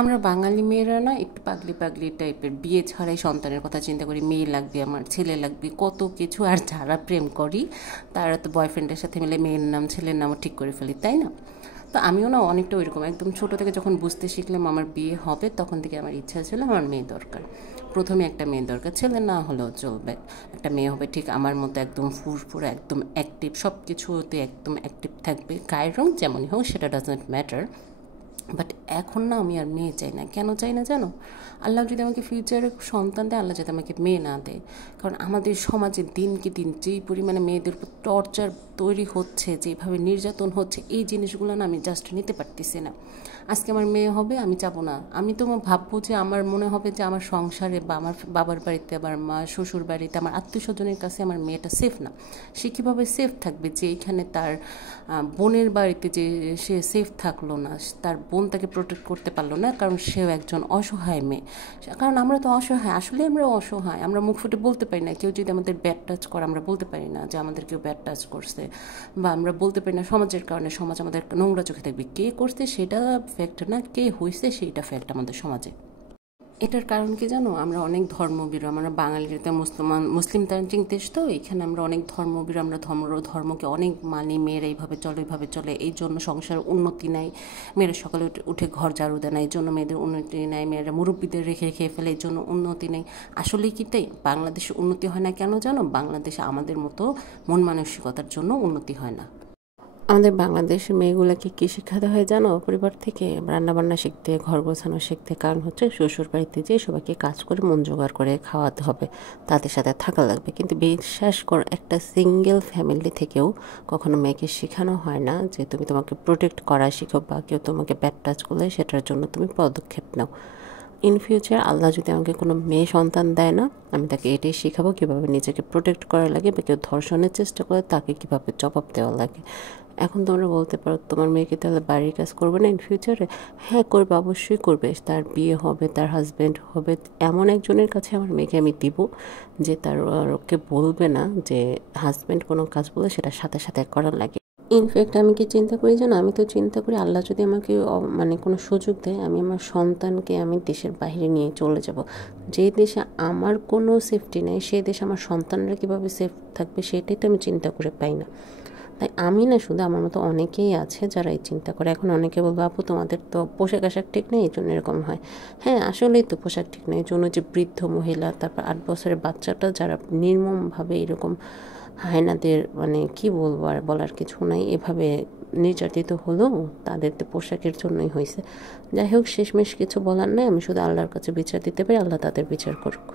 আমরা বাঙালি মেয়েরা না একটু পাগলি পাগলি টাইপের, বিয়ে ছাড়াই সন্তানের কথা চিন্তা করি, মেয়ে লাগবে, আমার ছেলে লাগবে, কত কিছু। আর যারা প্রেম করি তারা তো বয়ফ্রেন্ডের সাথে মিলে মেয়ের নাম ছেলের নামও ঠিক করে ফেলি, তাই না? তো আমিও না অনেকটা ওইরকম, একদম ছোটো থেকে যখন বুঝতে শিখলাম আমার বিয়ে হবে, তখন থেকে আমার ইচ্ছা ছিল আমার মেয়ে দরকার। প্রথমে একটা মেয়ে দরকার, ছেলে না হলেও চলবে, একটা মেয়ে হবে ঠিক আমার মতো, একদম ফুরফুরা, একদম অ্যাক্টিভ, সব কিছুতে একদম অ্যাক্টিভ থাকবে, গায়ের রং যেমনই হোক সেটা ডাজন্ট ম্যাটার। বাট এখন না আমি আর মেয়ে চাই না। কেন চাই না জানো? আল্লাহ যদি আমাকে ফিউচারে সন্তান দেয়, আল্লাহ যাতে আমাকে মেয়ে না দেয়। কারণ আমাদের সমাজে দিনকে দিন যেই পরিমাণে মেয়েদের উপর টর্চার তৈরি হচ্ছে, যেভাবে নির্যাতন হচ্ছে, এই জিনিসগুলো না আমি জাস্ট নিতে পারতেছি না। আজকে আমার মেয়ে হবে, আমি চাবো না, আমি তো ভাববো যে আমার মনে হবে যে আমার সংসারে বা আমার বাবার বাড়িতে, আমার মা শ্বশুর বাড়িতে, আমার আত্মীয় স্বজনের কাছে আমার মেয়েটা সেফ না। সে কীভাবে সেফ থাকবে যে এইখানে তার বোনের বাড়িতে যে সে সেফ থাকলো না, তার বোন তাকে প্রোটেক্ট করতে পারলো না, কারণ সেও একজন অসহায় মেয়ে। কারণ আমরা তো অসহায়, আসলে আমরা অসহায়, আমরা মুখ ফুটে বলতে পারি না। কেউ যদি আমাদের ব্যাড টাচ করে আমরা বলতে পারি না যে আমাদের কেউ ব্যাড টাচ করছে, বা আমরা বলতে পারি না সমাজের কারণে, সমাজ আমাদের নোংরা চোখে দেখবে। কে করছে সেটা ফ্যাক্ট না, কে হয়েছে সেইটা ফ্যাক্ট আমাদের সমাজে। এটার কারণ কি জানো? আমরা অনেক ধর্মবীর, আমরা বাঙালিতে মুসলিমতান্ত্রিক দেশ, তো এখানে আমরা অনেক ধর্মবীর, আমরা ধর্মকে অনেক মানি। মেয়েরা এইভাবে চলে, এইভাবে চলে, এই জন্য সংসার উন্নতি নাই। মেয়েরা সকালে উঠে ঘর ঝাড়ু দেয় না, এই জন্য মেয়েদের উন্নতি নাই। মেয়েরা মুরব্বীদের রেখে খেয়ে ফেলে, এই জন্য উন্নতি নেই। আসলে কি তাই? বাংলাদেশে উন্নতি হয় না কেন জানো? বাংলাদেশে আমাদের মতো মন মানসিকতার জন্য উন্নতি হয় না। আমাদের বাংলাদেশের মেয়েগুলোকে কী শেখাতে হয় জানো? পরিবার থেকে রান্নাবান্না শিখতে, ঘর গোছানো শিখতে। কারণ হচ্ছে শ্বশুর বাড়িতে যেয়ে সবাইকে কাজ করে মন জোগাড় করে খাওয়াতে হবে, তাদের সাথে থাকা লাগবে। কিন্তু বিশ্বাস কর, একটা সিঙ্গেল ফ্যামিলি থেকেও কখনো মেয়েকে শেখানো হয় না যে তুমি তোমাকে প্রোটেক্ট করা শিখো, বা কেউ তোমাকে ব্যাড টাচ করলে সেটার জন্য তুমি পদক্ষেপ নাও। ইন ফিউচার আল্লাহ যদি আমাকে কোনো মেয়ে সন্তান দেয় না, আমি তাকে এটাই শেখাবো কীভাবে নিজেকে প্রোটেক্ট করা লাগে, বা কেউ ধর্ষণের চেষ্টা করে তাকে কীভাবে জবাব দেওয়া লাগে। এখন তোমরা বলতে পারো তোমার মেয়েকে তাহলে বাড়ির কাজ করবে না ইন ফিউচারে? হ্যাঁ করবে, অবশ্যই করবে। তার বিয়ে হবে, তার হাজব্যান্ড হবে, এমন একজনের কাছে আমার মেয়েকে আমি দিব যে তার ওকে বলবে না যে হাজব্যান্ড কোনো কাজ বলে সেটা সাথে সাথে করার লাগে। ইনফ্যাক্ট আমি কি চিন্তা করি জানো? আমি তো চিন্তা করি আল্লাহ যদি আমাকে মানে কোনো সুযোগ দেয়, আমি আমার সন্তানকে আমি দেশের বাইরে নিয়ে চলে যাব। যে দেশে আমার কোনো সেফটি নেই, সেই দেশে আমার সন্তানরা কীভাবে সেফ থাকবে সেটাই তো আমি চিন্তা করে পাই না। তাই আমি না, শুধু আমার মতো অনেকেই আছে যারা এই চিন্তা করে। এখন অনেকে বলবো আপু তোমাদের তো পোশাক আশাক ঠিক নেই, এই জন্য এরকম হয়। হ্যাঁ আসলেই তো পোশাক ঠিক নেই, এই জন্য যে বৃদ্ধ মহিলা, তারপর 8 বছরের বাচ্চাটা যারা নির্মমভাবে এরকম হায়নাদের, মানে কি বলবো, আর বলার কিছু নাই, এভাবে নির্যাতিত হলো, তাদের তো পোশাকের জন্যই হয়েছে। যাই হোক, শেষমেশ কিছু বলার নাই, আমি শুধু আল্লাহর কাছে বিচার দিতে পারি, আল্লাহ তাদের বিচার করুক।